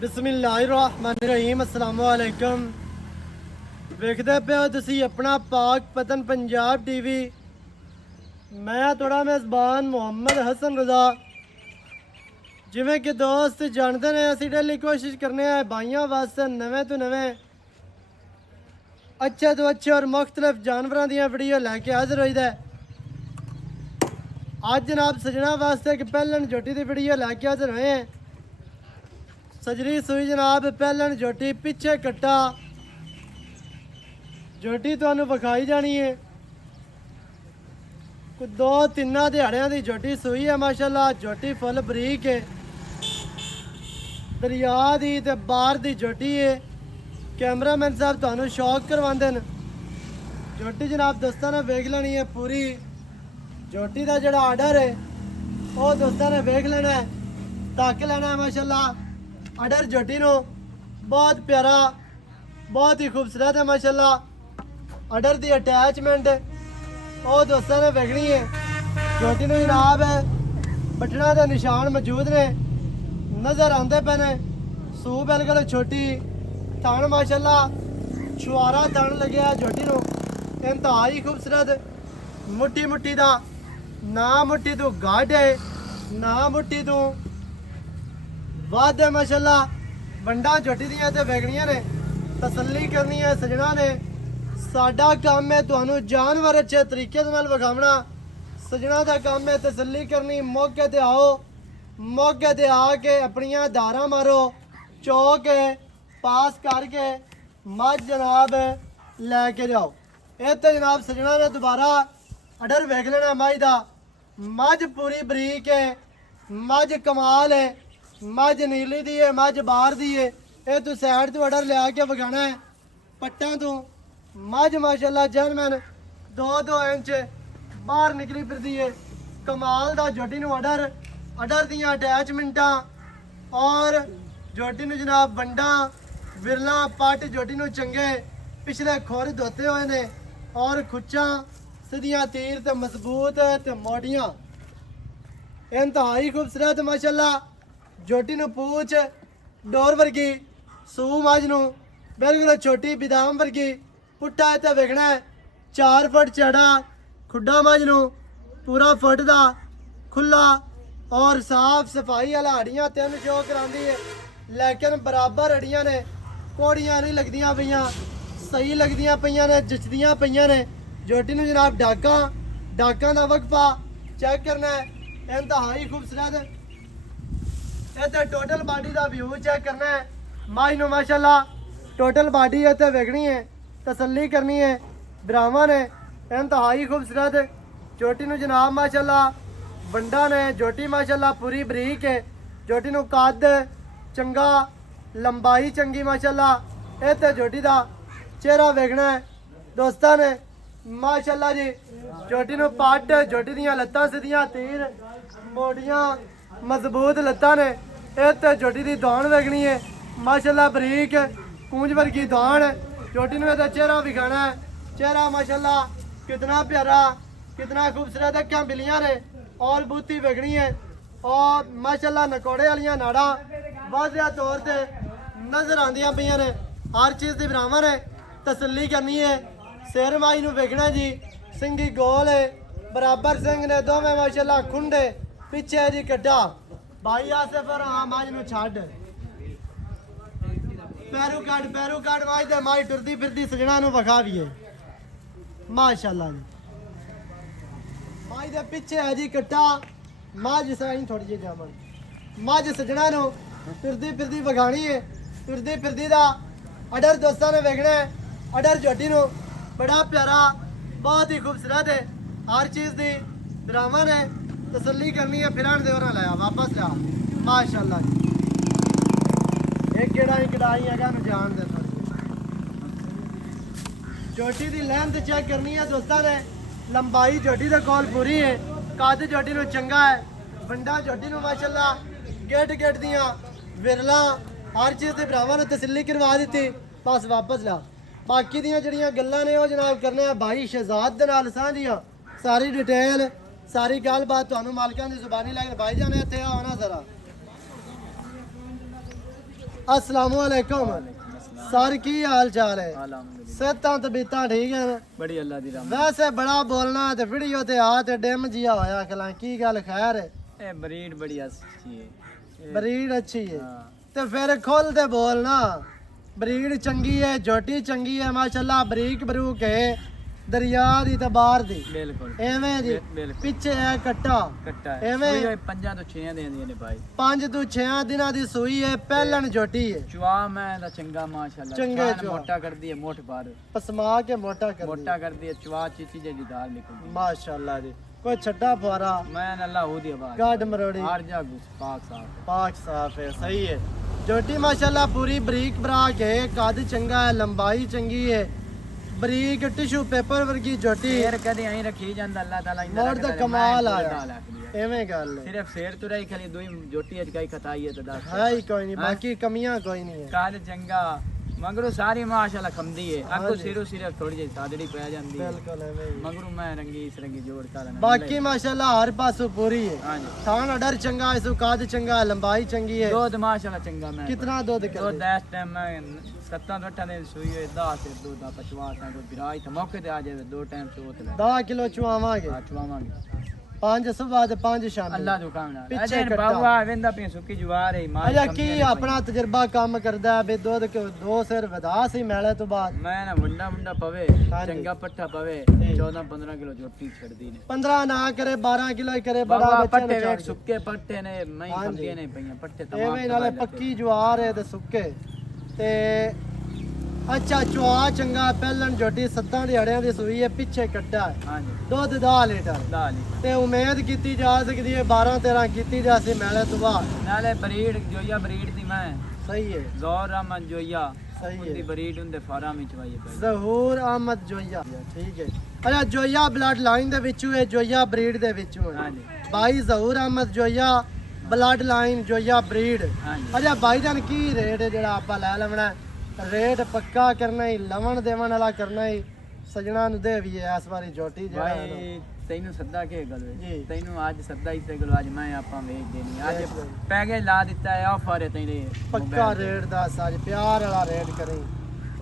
बिस्मिल्लाहिर्रहमानिर्रहीम अस्सलाम वालेकुम। ਵੇਖਦੇ ਪਿਓ ਤੁਸੀਂ ਆਪਣਾ ਪਾਕ ਪਤਨ ਪੰਜਾਬ ਟੀਵੀ। ਮੈਂ ਤੁਹਾਡਾ ਮੇਜ਼ਬਾਨ ਮੁਹੰਮਦ ਹਸਨ ਰਜ਼ਾ। ਜਿਵੇਂ ਕਿ ਦੋਸਤ ਜਾਣਦੇ ਨੇ ਅਸੀਂ ਡੇਲੀ ਕੋਸ਼ਿਸ਼ ਕਰਨੇ ਆ ਭਾਈਆਂ ਵਾਸਤੇ ਨਵੇਂ ਤੋਂ ਨਵੇਂ ਅੱਛੇ ਤੋਂ ਅੱਛੇ ਔਰ ਮੁxtਲਿਫ ਜਾਨਵਰਾਂ ਦੀਆਂ ਵੀਡੀਓ ਲੈ ਕੇ ਹਾਜ਼ਰ ਹੋਈਦਾ। ਅੱਜ ਜਨਾਬ ਸਜਣਾ ਵਾਸਤੇ ਇੱਕ ਪਹਿਲਣ ਝੋਟੀ ਦੀ ਵੀਡੀਓ ਲੈ ਕੇ ਹਾਜ਼ਰ ਹੋਏ हैं। सजरी सूई जनाब पहलन झोटी पिछे कट्टा झोटी तुहानू विखाई जानी है। कोई 2-3 दिहाड़ियां दी झोटी सूई है माशाल्लाह। झोटी फुल बरीक है, दरिया दी ते बाहर दी झोटी है। कैमरामैन साहब तुहानू शौक करवांदे न। झोटी जनाब दोस्तां ने वेख लेनी है पूरी। झोटी दा जिहड़ा आर्डर है वो दोस्तां ने वेख लेना है, तक लेना है माशाल्लाह। आर्डर झोटी नो बहुत प्यारा बहुत ही खूबसूरत है माशाल्लाह। आर्डर दी अटैचमेंट वो दोस्तों ने वेखनी है। झोटी नो जनाब है बटना के निशान मौजूद ने नज़र आते पे ने। सू बिल्कुल छोटी थन माशाल्लाह, छुआरा थन लगे झोटी नो इंतहाई खूबसूरत। मुट्ठी मुट्ठी दा ना मुट्ठी तो गाढ़ है ना मुट्ठी तो वाद है माशाल्लाह। वंडा झोटी दियां ते वेखणियां ने, तसल्ली करनी है सजना ने। साडा काम है तुहानू जानवर अच्छे तरीके दे नाल विखावना। सजना दा काम है तसल्ली करनी। मौके ते आओ, मौके ते आके अपनियां धारां मारो, चो के पास करके मझ जनाब लैके जाओ। इत्थे जनाब सजना ने दोबारा आर्डर वेख लेना मझ दा। मझ पूरी बरीक है, मझ कमाल है, मझ नीली दी है, मझ बाहर दी है। ये तू साइड तो आर्डर लिया के विखाना है पट्टा तो। मझ माशाल्लाह जैनमैन 2-2 इंच बाहर निकली फिरदी है। कमाल दा झोटी नू आर्डर दियां अटैचमेंटां और झोटी नू जनाब वंडा विरला पट झोटी नू चंगे पिछले खुर धोते हुए ने और खुच्चां सीधियां तीर ते मजबूत ते मोटियां इंतहाई खूबसूरत माशाल्लाह। झोटी नू पूछ डोर वर्गी, सू मझ नू बिल्कुल छोटी बिदाम वर्गी। पुट्ठा इत्थे वेखना है 4 फुट चौड़ा खुड्डा मझ नू पूरा फुट दा खुला और साफ सफाई वाला हड्डियां 3 शो करांदी है। लेकिन बराबर हड्डियां ने, कोड़ियां नहीं लगदियां पईयां, सही लगदियां पईयां ने, जचदियां पईयां ने। झोटी नू जनाब डाकां दा वक्फा चेक करना है इंतहाई खूबसूरत। इत्थे टोटल बाडी का व्यू चेक करना है। माई नो माशाल्लाह टोटल बाडी इत्थे वेखनी है, तसल्ली करनी है। ब्राह्मण ने इंतहाई खूबसूरत झोटी नू जनाब माशाल्लाह वंडा ने। झोटी माशाल्लाह पूरी बरीक है। झोटी नू कद चंगा, लंबाई चंगी माशाल्लाह। इत्थे झोटी का चेहरा वेखना है दोस्तां ने माशाल्लाह जी। झोटी नू पट, झोटी दियां लत्तां सीधियां तीर मोटियां मजबूत लत्तां ने। इत्थे झोटी दी दौड़ वेखनी है माशाल्लाह बरीक कूंज वर्गी दौड़। झोटी नू इहदा चेहरा विखाना है। चेहरा माशाल्लाह कितना प्यारा, कितना खूबसूरत। अक्खां बिलियां ने और बूथी वेखनी है और माशाल्लाह नकोड़े वालियां नाड़ा वाज़िया तौर ते नजर आंदियां पईयां ने। हर चीज़ दी ब्राह्मण है, तसल्ली करनी है। सिर माई नू वेखना जी, सिंगी गोल है, बराबर सिंह ने दोवें माशाल्लाह खुंडे पिछे जी कट्टा। भाई आसिफ और मझ नू छड्ड पैरू कट मझ ते मझ टुरदी फिरदी सजना नू विखावीए माशाल्लाह जी। मझ दे पिछे है जी कट्टा। मझ साईं थोड़ी जी जामन मझ सजना नू टुरदी फिरदी विखानी है। टुरदी फिरदी दा आर्डर दोस्तां ने वेखना है। आर्डर झोटी नू बड़ा प्यारा बहुत ही खूबसूरत है। हर चीज़ दी ब्राह्मण है, तसल्ली करनी है। फिर दे और लाया वापस लिया माशाल्लाह जी। एक गेड़ा ही कढ़ाई है जान दे। झोटी की लैंथ चेक करनी है दोस्तों ने। लंबाई झोटी के कोल पूरी है, कद झोटी नू चंगा है। वंडा झोटी नू माशाल्लाह गेट दियां विरला हर चीज़ के भरावां ने तसल्ली करवा दी। बस वापस लिया। बाकी दियां जड़ियां गल्लां ने वो जनाब करने भाई शहजाद दे नाल सांझियां। सारी डिटेल सारी गलबात तुहानू मालकां दी जुबानी लैके भाई जाने इत्थे आओ ना जरा। अस्सलामु अलैकुम सर की हाल चाल है अल्हम्दुलिल्लाह सेहतां तबीयतां ठीक है बड़ी अल्लाह दी रहमत वैसे बड़ा बोलना ते वीडियो ते आ ते डिम जिया होया खला की गल खैर है ए ब्रीड बड़ी अच्छी है ब्रीड अच्छी है हाँ ते फिर खोल ते बोलना ब्रीड चंगी है झोटी चंगी है माशाल्लाह बरीक बरूक है दरिया दी ते बाहर दी बिल्कुल एवें जी बिल्कुल पिछे है कट्टा कट्टा है एवें सूई 5 ਤੋਂ 6 ਦੇਂਦੀਆਂ ਨੇ ਭਾਈ 5 ਤੋਂ 6 ਦਿਨਾਂ ਦੀ ਸੂਈ ਹੈ ਪਹਿਲਣ ਝੋਟੀ ਹੈ ਚੁਆ ਮੈਂ ਦਾ ਚੰਗਾ ਮਾਸ਼ਾਅੱਲਾ ਚੰਗੇ ਖਾਣ ਚੁਆ। ਮੋਟਾ ਕਰਦੀ ਹੈ ਮੋਠ ਬਾਰ ਪਸਮਾ ਕੇ ਮੋਟਾ ਕਰ ਮੋਟਾ ਕਰਦੀ ਹੈ ਚੁਆ ਚੀਚੀ ਜਿਹੜੀ ਦਾਲ ਨਿਕਲਦੀ ਮਾਸ਼ਾਅੱਲਾ ਜੀ ਕੋਈ ਛੱਡਾ ਫੁਆਰਾ ਮੈਂ ਅੱਲਾਹ ਹੋ ਦੀ ਆਵਾਜ਼ ਗਾਡ ਮਰੋੜੀ ਹਾਰ ਜਾ ਗੁਸ ਪਾਕ ਸਾਫ पाक साफ है सही है जोटी माशाल्लाह पूरी बरीक बराक है कद चंगा है लंबाई चंगी है बरीक टिश्यू पेपर वर्गी जोटी ਫੇਰ ਕਦੇ ਐਂ ਰੱਖੀ ਜਾਂਦਾ ਅੱਲਾਹ ਤਾਲਾ ਇੰਨਾ मोड़ दा कमाल आया एवें गल है ਸਿਰਫ ਸ਼ੇਰ ਤੋਂ ਰਹੀ ਖਾਲੀ ਦੋਈ ਜੋਟੀ ਅੱਜ ਕਾਈ ਖਤਾਈ ਹੈ ਤੇ ਦੱਸ है ही कोई नहीं बाकी कमियां कोई नहीं है ਕਾਦ ਚੰਗਾ ਮਗਰੋਂ ਸਾਰੀ ਮਾਸ਼ਾਅੱਲਾ ਖੰਦੀ ਹੈ ਅੱਗੋਂ ਸਿਰੋਂ ਸਿਰਫ ਥੋੜੀ ਜਿਹੀ ਸਾਦੜੀ ਪੈ ਜਾਂਦੀ ਹੈ बिल्कुल एवें ही ਮਗਰੋਂ ਮੈਂ ਰੰਗੀ ਇਸ ਰੰਗੀ ਜੋੜ ਕਰ बाकी माशाल्लाह हर पासों पूरी है ਹਾਂਜੀ थान अडर चंगा है कद चंगा है लंबाई चंगी है ਦੁੱਧ ਮਾਸ਼ਾਅੱਲਾ ਚੰਗਾ ਮੈਂ कितना दूध ਦੁੱਧ कर ਇਸ ਟਾਈਮ ਮੈਂ 7-8 ਦਿਨ ਸੂਈ ਹੋਈ 10 ਤੇ ਦੁੱਧ ਦਾ ਪਚਵਾ ਤਾਂ ਕੋਈ ਬਿਰਾਜ ਤੇ ਮੌਕੇ ਤੇ ਆ ਜਾਵੇ ਦੋ ਟਾਈਮ ਚੋਤ ਲੈ 10 किलो चुआवांगे ਚਵਾਵਾਂਗੇ 5 सुबह ते 5 शाम ਅੱਲਾਹ ਜੋ ਕੰਮ ਨਾਲ ਪਿੱਛੇ ਅਜੇ ਕੱਟਾ। ਬਾਬਾ ਵੇਂਦਾ ਪਈ ਸੁੱਕੀ ਜਵਾਰ ਹੈ ਮਾਂ अजा की अपना तजर्बा काम करदा है बे दूध के दो सिर वधा सी मेले तो बाद ਮੈਂ ਨਾ ਮੁੰਡਾ ਪਵੇ ਹਾਂਜੀ। ਚੰਗਾ ਪੱਠਾ ਪਵੇ ਜੀ। 14-15 ਕਿਲੋ ਜੋਟੀ ਛੱਡਦੀ ਨੇ 15 ना करे 12 किलो ही करे बड़ा ਬਾਬਾ बच्चा ਪੱਠੇ ने ਵੇਖ ਸੁੱਕੇ ਪੱਠੇ ਨੇ ਮੈਂ ਹਾਂਜੀ। ਖੰਦੀਆਂ ਨੇ ਪਈਆਂ ਪੱਠੇ ਤਮਾਮ एवें नाले पक्की ज्वार है ते सुक्के ते अच्छा चुआ चंगा पहलन झोटी 7 दिहाड़ियां दी सूई है पिछे कट्टा है ਹਾਂਜੀ दुध 10 लीटर ਦਾਲੀ ते उम्मीद कीती जा सकदी है 12 13 कीती जा सी मेले तो बाद ਨਾਲੇ ਬਰੀਡ ਜੋਈਆ ਬਰੀਡ ਦੀ ਮੈਂ सही है ਜ਼ੋਰ ਰਮਨ ਜੋਈਆ सही ਉਹਦੀ है ਬਰੀਡ ਹੁੰਦੇ ਫਾਰਮ ਵਿੱਚ ਵਾਈ ਪਈ ਜ਼ਹੂਰ ਅਹਿਮਦ ਜੋਈਆ ਠੀਕ ਹੈ ਅੱਛਾ ਜੋਈਆ ਬਲੱਡ ਲਾਈਨ ਦੇ ਵਿੱਚੋਂ ਹੈ ਜੋਈਆ ਬਰੀਡ ਦੇ ਵਿੱਚੋਂ ਹੈ ਹਾਂਜੀ ਬਾਈ ਜ਼ਹੂਰ ਅਹਿਮਦ ਜੋਈਆ ਬਲੱਡ ਲਾਈਨ ਜੋਈਆ ਬਰੀਡ ਹਾਂਜੀ ਅੱਛਾ ਭਾਈ ਜਾਨ ਕੀ ਰੇਟ ਹੈ ਜਿਹੜਾ ਆਪਾਂ ਲੈ ਲਵਣਾ ਰੇਟ ਪੱਕਾ ਕਰਨਾ ਹੀ ਲਵਣ ਦੇਵਣ ਵਾਲਾ ਕਰਨਾ ਹੀ ਸਜਣਾ ਨੂੰ ਦੇ ਵੀ ਇਸ ਵਾਰੀ ਜੋਟੀ ਜਿਹੜਾ ਹੈ ਨਾ। ਭਾਈ ਤੈਨੂੰ ਸੱਦਾ ਕੇ ਗੱਲ ਜੀ। ਵੇ ਤੈਨੂੰ ਅੱਜ ਸੱਦਾ ਇਸੇ ਗੱਲ ਅੱਜ ਮੈਂ ਆਪਾਂ ਵੇਚ ਦੇਣੀ ਅੱਜ ਵੇਚ ਦੇਣੀ। ਪੈਗੇ ਲਾ ਦਿੱਤਾ ਹੈ ਆਫਰ ਹੈ ਤੇਰੇ ਪੱਕਾ ਰੇਟ ਦਾ ਸਾਜ ਪਿਆਰ ਵਾਲਾ ਰੇਟ ਕਰੀ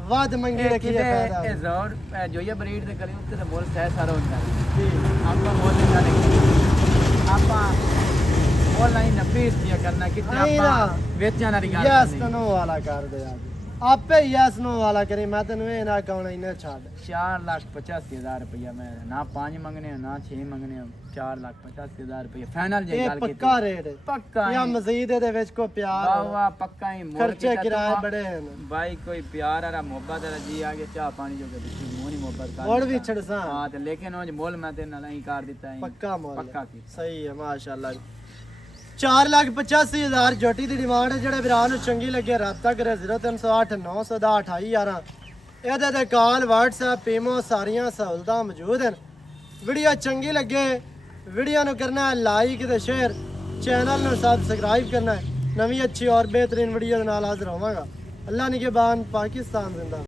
ਵੱਧ ਮੰਗੀ ਰੱਖੀ ਹੈ ਇਹ ਫਾਇਦਾ ਜ਼ੋਰ ਜੋਈਆ ਬਰੀਡ ਦੇ ਕਰੀ ਉੱਤੇ ਤਾਂ ਮੁੱਲ ਸਹਿ ਸਾਰਾ ਹੁੰਦਾ ਹੈ। ਜੀ ਆਪਾਂ ਮੁੱਲ ਨਹੀਂ ਆਪਾਂ ਆਨਲਾਈਨ ਫੀਸ ਦਿਆ ਕਰਨਾ ਕਿਤੇ ਨਹੀਂ ਆਪਾਂ ਨਾ। ਵੇਚਣ ਵਾਲੀ ਗੱਲ ਯੈਸ ਨਹੀਂ ਤਨੋ ਵਾਲਾ ਕਰ ਦੇ ਅੱਜ ਆਪੇ ਯੈਸ ਨੋ ਵਾਲਾ ਕਰੀ ਮੈਂ ਤੈਨੂੰ ਇਹ ਨਾ ਕਹਣਾ ਇਹਨੇ ਛੱਡ 4,85,000 ਰੁਪਇਆ ਮੈਂ ਨਾ 5 ਮੰਗਨੇ ਨਾ 6 ਮੰਗਨੇ 4,85,000 ਰੁਪਇਆ ਫਾਈਨਲ ਜੇ ਇਹ ਗੱਲ ਕੀਤੀ ਪੱਕਾ ਰੇਟ ਹੈ ਪੱਕਾ ਜਾਂ ਮਜ਼ੀਦ ਇਹਦੇ ਵਿੱਚ ਕੋਈ ਪਿਆਰ ਹੈ। ਵਾਹ ਪੱਕਾ ਹੀ ਮੁੱਲ ਖਰਚੇ ਕੀਤਾ ਕਿਰਾਏ ਤੂੰ ਬੜੇ ਹਨ ਬਾਈ ਕੋਈ ਪਿਆਰ ਵਾਲਾ ਮੁਹੱਬਤ ਵਾਲਾ ਜੀ ਆ ਗਿਆ ਚਾਹ ਪਾਣੀ ਜੋ ਕਿ ਤੁਸੀਂ ਮੋਹ ਨਹੀਂ ਮੁਹੱਬਤ ਕਰ ਹੋਰ ਵੀ ਦਿੱਤਾ। ਛੜਸਾਂ ਹਾਂ ਤੇ ਲੇਕਿਨ ਉਹ ਮੁੱਲ ਮੈਂ ਤੇ ਨਾਲ ਹੀ ਕਰ ਦਿੱਤਾ ਹੈ ਪੱਕਾ ਮੁੱਲ ਪੱਕਾ ਕੀ ਸਹੀ ਹੈ ਮਾਸ਼ਾਅੱਲਾ 4,85,000 ਜੋਟੀ ਦੀ ਡਿਮਾਂਡ ਹੈ ਜਿਹੜੇ ਵੀਰਾਂ ਨੂੰ ਚੰਗੀ ਲੱਗੇ ਰਾਬਤਾ ਕਰੇ 0308 910 2811 ਇਹਦੇ ਤੇ ਕਾਲ WhatsApp ਪੀਮੋ ਸਾਰੀਆਂ ਸਹੂਲਤਾਂ ਮੌਜੂਦ ਹਨ ਵੀਡੀਓ ਚੰਗੀ ਲੱਗੇ ਵੀਡੀਓ ਨੂੰ ਕਰਨਾ ਹੈ ਲਾਈਕ ਤੇ ਸ਼ੇਅਰ ਚੈਨਲ ਨੂੰ ਸਬਸਕ੍ਰਾਈਬ ਕਰਨਾ ਹੈ ਨਵੀਂ ਅੱਛੀ ਔਰ ਬਿਹਤਰੀਨ ਵੀਡੀਓ ਦੇ ਨਾਲ ਹਾਜ਼ਰ ਹੋਵਾਂਗਾ ਅੱਲਾ ਨਿਗਹਿਬਾਨ ਪਾਕਿਸਤਾਨ ਜ਼ਿੰਦਾ